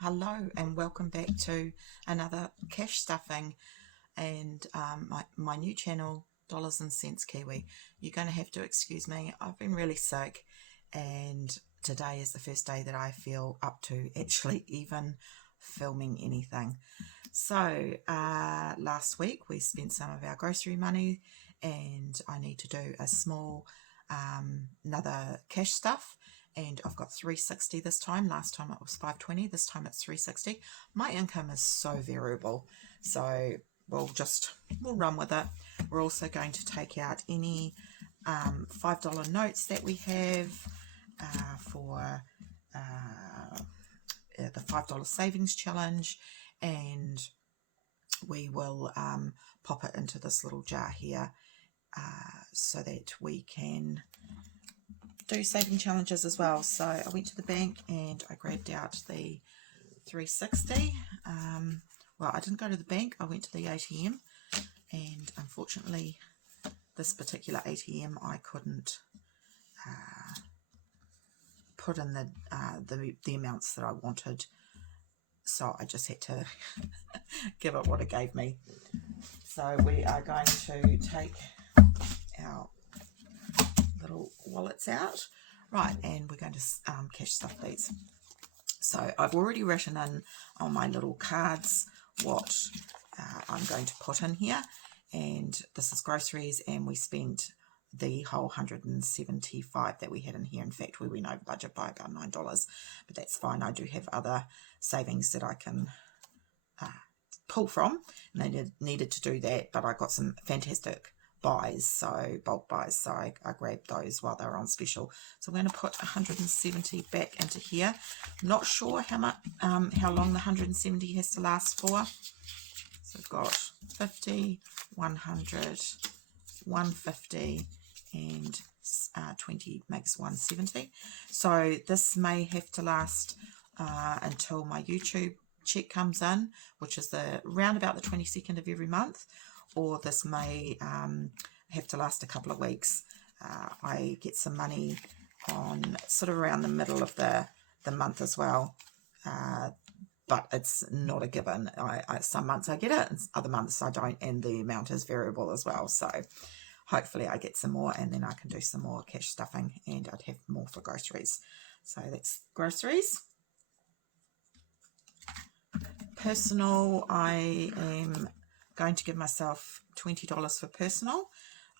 Hello and welcome back to another cash stuffing and my new channel, Dollars and Cents Kiwi. You're going to have to excuse me. I've been really sick and today is the first day that I feel up to actually even filming anything. So last week we spent some of our grocery money and I need to do a small another cash stuff, and I've got 360 this time. Last time it was 520, this time it's 360. My income is so variable, so we'll run with it. We're also going to take out any $5 notes that we have for the $5 savings challenge, and we will pop it into this little jar here so that we can do saving challenges as well. So I went to the bank and I grabbed out the 360. Well, I didn't go to the bank, I went to the ATM, and unfortunately this particular ATM I couldn't put in the amounts that I wanted, so I just had to give it what it gave me. So we are going to take our little wallets out, right, and we're going to cash stuff these. So I've already written in on my little cards what I'm going to put in here, and this is groceries, and we spent the whole 175 that we had in here. In fact, we went over budget by about $9, but that's fine. I do have other savings that I can pull from, and I needed to do that, but I got some fantastic buys, so bulk buys, so I grabbed those while they were on special. So I'm going to put 170 back into here. Not sure how much, how long the 170 has to last for. So I've got 50, 100, 150, and 20 makes 170. So this may have to last until my YouTube check comes in, which is around about the 22nd of every month, or this may have to last a couple of weeks. I get some money on sort of around the middle of the month as well, but it's not a given. Some months I get it, and other months I don't, and the amount is variable as well. So hopefully I get some more, and then I can do some more cash stuffing, and I'd have more for groceries. So that's groceries. Personal, I am going to give myself $20 for personal.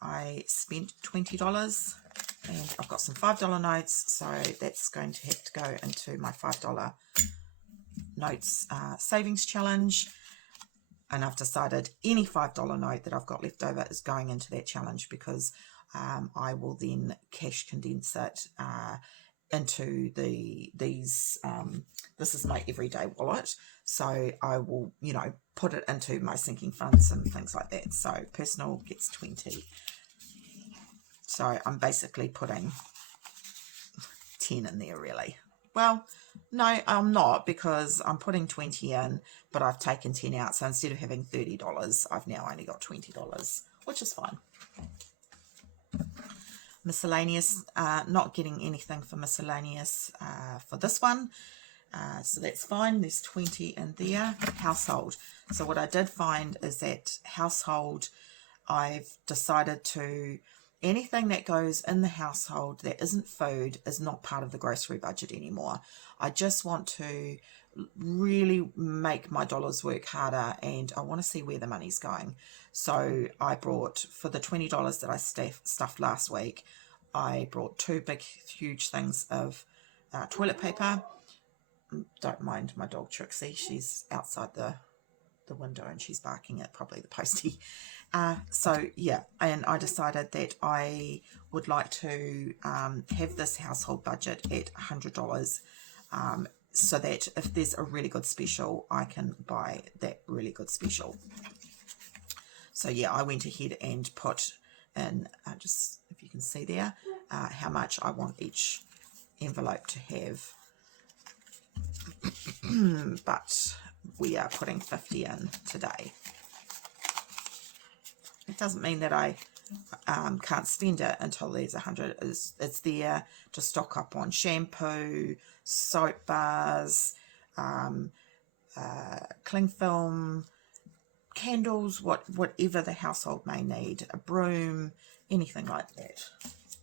I spent $20 and I've got some $5 notes, so that's going to have to go into my $5 notes savings challenge, and I've decided any $5 note that I've got left over is going into that challenge, because I will then cash condense it into these this is my everyday wallet, so I will, you know, put it into my sinking funds and things like that. So personal gets 20, so I'm basically putting 10 in there, really. Well, no, I'm not, because I'm putting 20 in, but I've taken 10 out, so instead of having $30 I've now only got $20, which is fine. Miscellaneous, not getting anything for miscellaneous for this one, so that's fine. There's 20 in there. Household, so what I did find is that household, I've decided to, anything that goes in the household that isn't food is not part of the grocery budget anymore. I just want to really make my dollars work harder, and I want to see where the money's going. So I brought, for the $20 that I stuffed last week, I brought 2 big huge things of toilet paper. Don't mind my dog Trixie, she's outside the window and she's barking at probably the postie. So yeah, and I decided that I would like to have this household budget at $100, so that if there's a really good special, I can buy that really good special. So yeah, I went ahead and put in, just if you can see there, how much I want each envelope to have. But we are putting 50 in today. It doesn't mean that I can't spend it until there's 100. It's there to stock up on shampoo, soap bars, cling film, candles, whatever the household may need, a broom, anything like that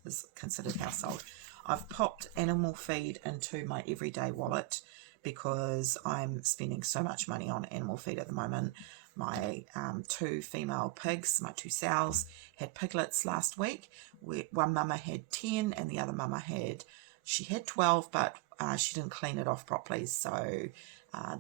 is considered household. I've popped animal feed into my everyday wallet because I'm spending so much money on animal feed at the moment. My 2 female pigs, my 2 sows, had piglets last week. One mama had 10 and the other mama had 12, but she didn't clean it off properly, so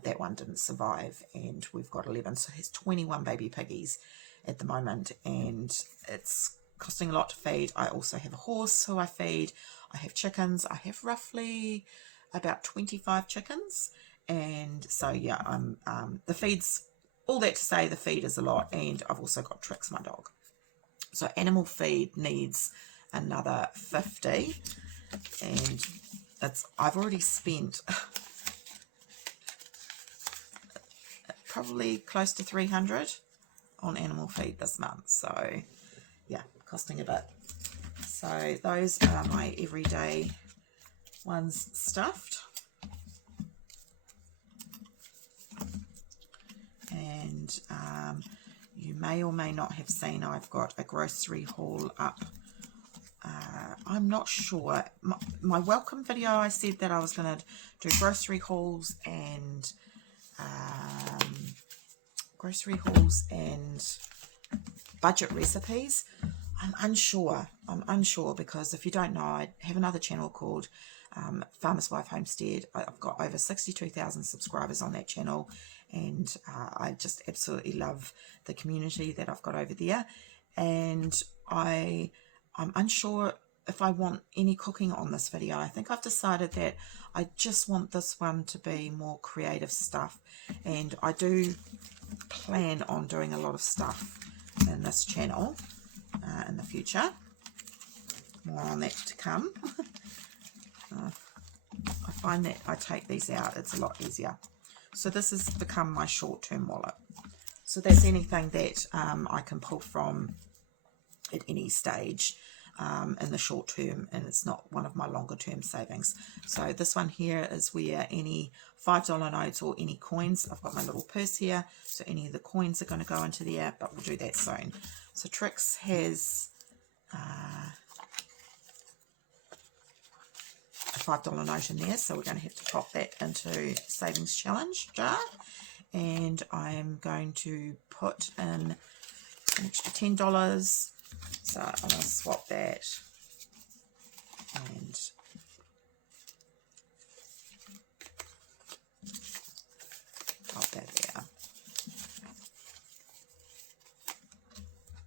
that one didn't survive, and we've got 11, so there's 21 baby piggies at the moment, and it's costing a lot to feed. I also have a horse who I feed. I have chickens. I have roughly about 25 chickens, and so yeah, I'm the feed's, all that to say, the feed is a lot, and I've also got Trix, my dog. So animal feed needs another 50, and I've already spent probably close to 300 on animal feed this month, so yeah, costing a bit. So those are my everyday ones stuffed, and you may or may not have seen I've got a grocery haul up. I'm not sure. My welcome video, I said that I was going to do grocery hauls and budget recipes. I'm unsure because if you don't know, I have another channel called Farmer's Wife Homestead. I've got over 62,000 subscribers on that channel, and I just absolutely love the community that I've got over there, and I'm unsure if I want any cooking on this video. I think I've decided that I just want this one to be more creative stuff, and I do plan on doing a lot of stuff in this channel in the future. More on that to come. I find that I take these out, it's a lot easier. So this has become my short-term wallet. So that's anything that I can pull from at any stage in the short term, and it's not one of my longer term savings. So this one here is where any $5 notes or any coins, I've got my little purse here, so any of the coins are going to go into there, but we'll do that soon. So Trix has a $5 note in there, so we're going to have to pop that into savings challenge jar, and I'm going to put in an extra $10. So I'm going to swap that and pop that there.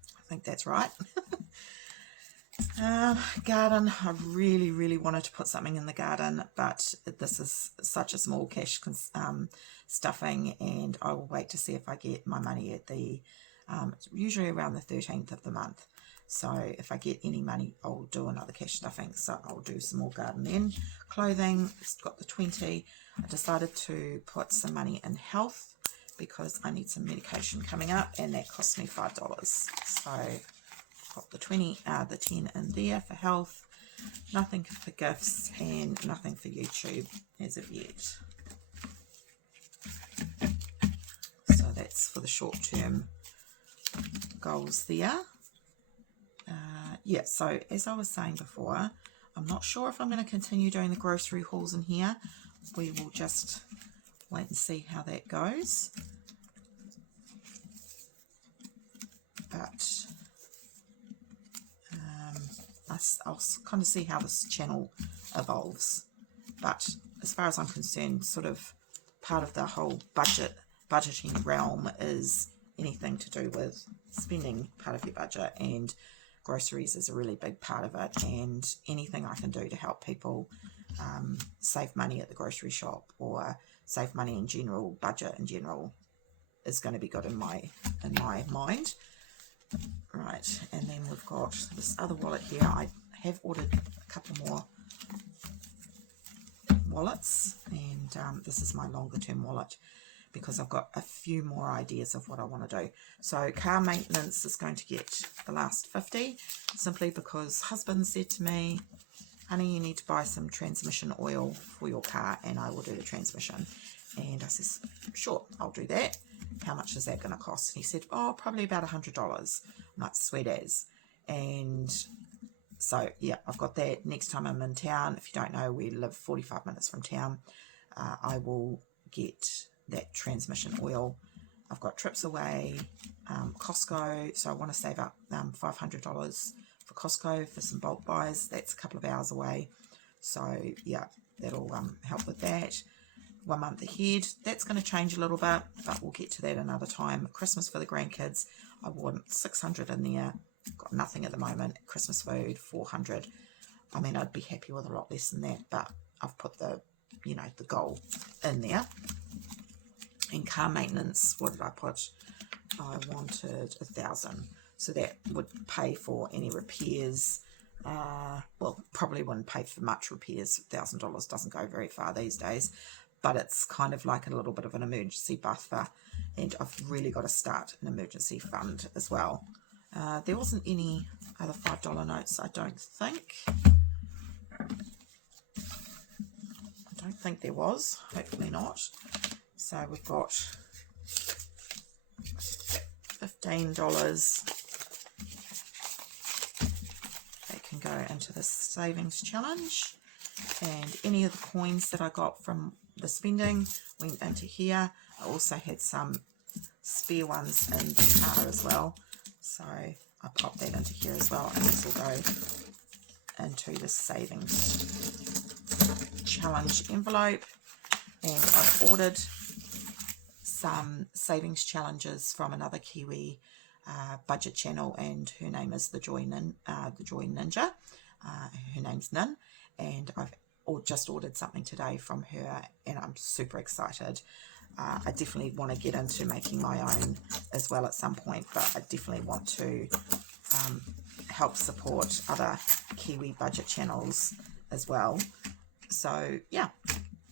I think that's right. Garden, I really wanted to put something in the garden, but this is such a small cash stuffing, and I will wait to see if I get my money at the usually around the 13th of the month. So if I get any money, I'll do another cash stuffing. So I'll do some more garden then. Clothing, it's got the 20. I decided to put some money in health because I need some medication coming up, and that cost me $5. So pop the 10 in there for health. Nothing for gifts and nothing for YouTube as of yet. So that's for the short term goals there. Yeah, so as I was saying before, I'm not sure if I'm going to continue doing the grocery hauls in here. We will just wait and see how that goes. But I'll kind of see how this channel evolves. But as far as I'm concerned, sort of part of the whole budgeting realm is anything to do with spending part of your budget, and groceries is a really big part of it, and anything I can do to help people save money at the grocery shop or save money in general, budget in general, is going to be good in my mind. Right, and then we've got this other wallet here. I have ordered a couple more wallets, and this is my longer term wallet because I've got a few more ideas of what I want to do. So car maintenance is going to get the last 50, simply because husband said to me, honey, you need to buy some transmission oil for your car, and I will do the transmission. And I says, sure, I'll do that. How much is that going to cost? And he said, oh, probably about $100. I'm like, sweet as. And so, yeah, I've got that. Next time I'm in town, if you don't know, we live 45 minutes from town, I will get that transmission oil. I've got trips away, Costco, so I want to save up $500 for Costco for some bulk buys. That's a couple of hours away. So, yeah, that'll help with that. 1 month ahead, that's going to change a little bit, but we'll get to that another time. Christmas for the grandkids, I want 600 in there. Got nothing at the moment. Christmas food, 400. I mean, I'd be happy with a lot less than that, but I've put the, you know, the goal in there. And car maintenance, what did I put? I wanted 1,000, so that would pay for any repairs. Well, probably wouldn't pay for much repairs. $1,000 doesn't go very far these days, but it's kind of like a little bit of an emergency buffer, and I've really got to start an emergency fund as well. There wasn't any other $5 notes, I don't think. I don't think there was, hopefully not. So we've got $15 that can go into the savings challenge, and any of the coins that I got from the spending went into here. I also had some spare ones in the car as well, so I popped that into here as well, and this will go into the savings challenge envelope. And I've ordered some savings challenges from another Kiwi budget channel, and her name is the Joy Ninja. Her name's Nin, and I've just ordered something today from her, and I'm super excited. I definitely want to get into making my own as well at some point, but I definitely want to help support other Kiwi budget channels as well. So yeah,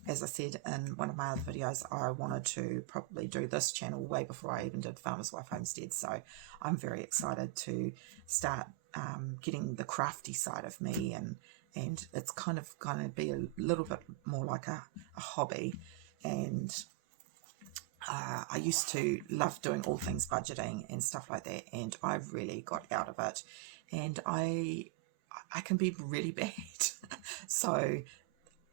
as I said in one of my other videos, I wanted to probably do this channel way before I even did Farmer's Wife Homestead, so I'm very excited to start getting the crafty side of me, and it's kind of going to be a little bit more like a hobby. And I used to love doing all things budgeting and stuff like that, and I really got out of it, and I can be really bad. So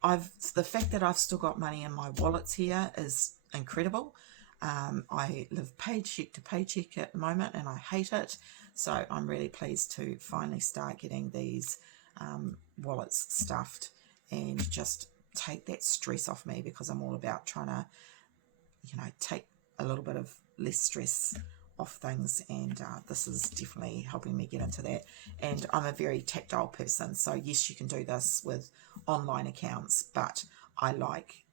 the fact that I've still got money in my wallets here is incredible. I live paycheck to paycheck at the moment, and I hate it. So I'm really pleased to finally start getting these wallets stuffed and just take that stress off me, because I'm all about trying to, you know, take a little bit of less stress off things, and this is definitely helping me get into that. And I'm a very tactile person, so yes, you can do this with online accounts, but I like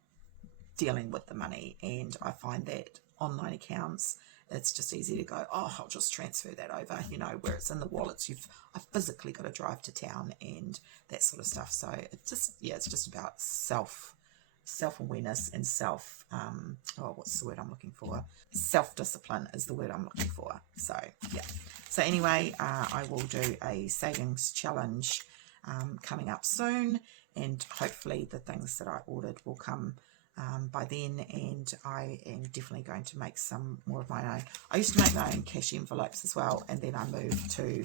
dealing with the money, and I find that online accounts, it's just easy to go, oh, I'll just transfer that over, you know, where it's in the wallets, I've physically got to drive to town and that sort of stuff. So it's just, yeah, it's just about self-awareness and what's the word I'm looking for? Self-discipline is the word I'm looking for. So yeah. So anyway, I will do a savings challenge coming up soon, and hopefully the things that I ordered will come by then, and I am definitely going to make some more of my own. I used to make my own cash envelopes as well, and then I moved to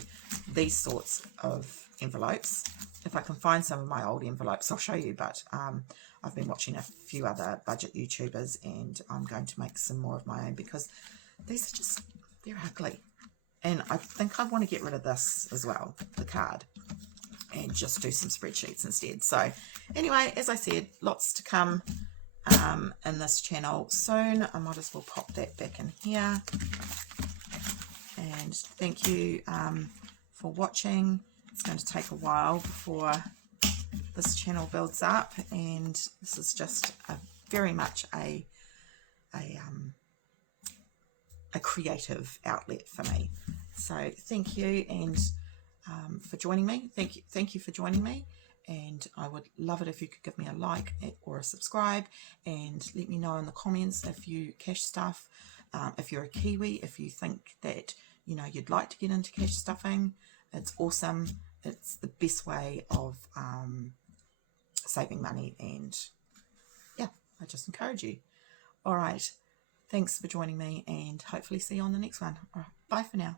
these sorts of envelopes. If I can find some of my old envelopes, I'll show you, but I've been watching a few other budget YouTubers, and I'm going to make some more of my own, because these are just, they're ugly. And I think I want to get rid of this as well, the card, and just do some spreadsheets instead. So anyway, as I said, lots to come in this channel soon. I might as well pop that back in here. And thank you for watching. It's going to take a while before this channel builds up, and this is just very much a creative outlet for me. So thank you, and for joining me. Thank you for joining me, and I would love it if you could give me a like or a subscribe, and let me know in the comments if you cash stuff, if you're a Kiwi, if you think that, you know, you'd like to get into cash stuffing. It's awesome. It's the best way of saving money, and yeah, I just encourage you. All right. Thanks for joining me, and hopefully see you on the next one. All right, bye for now.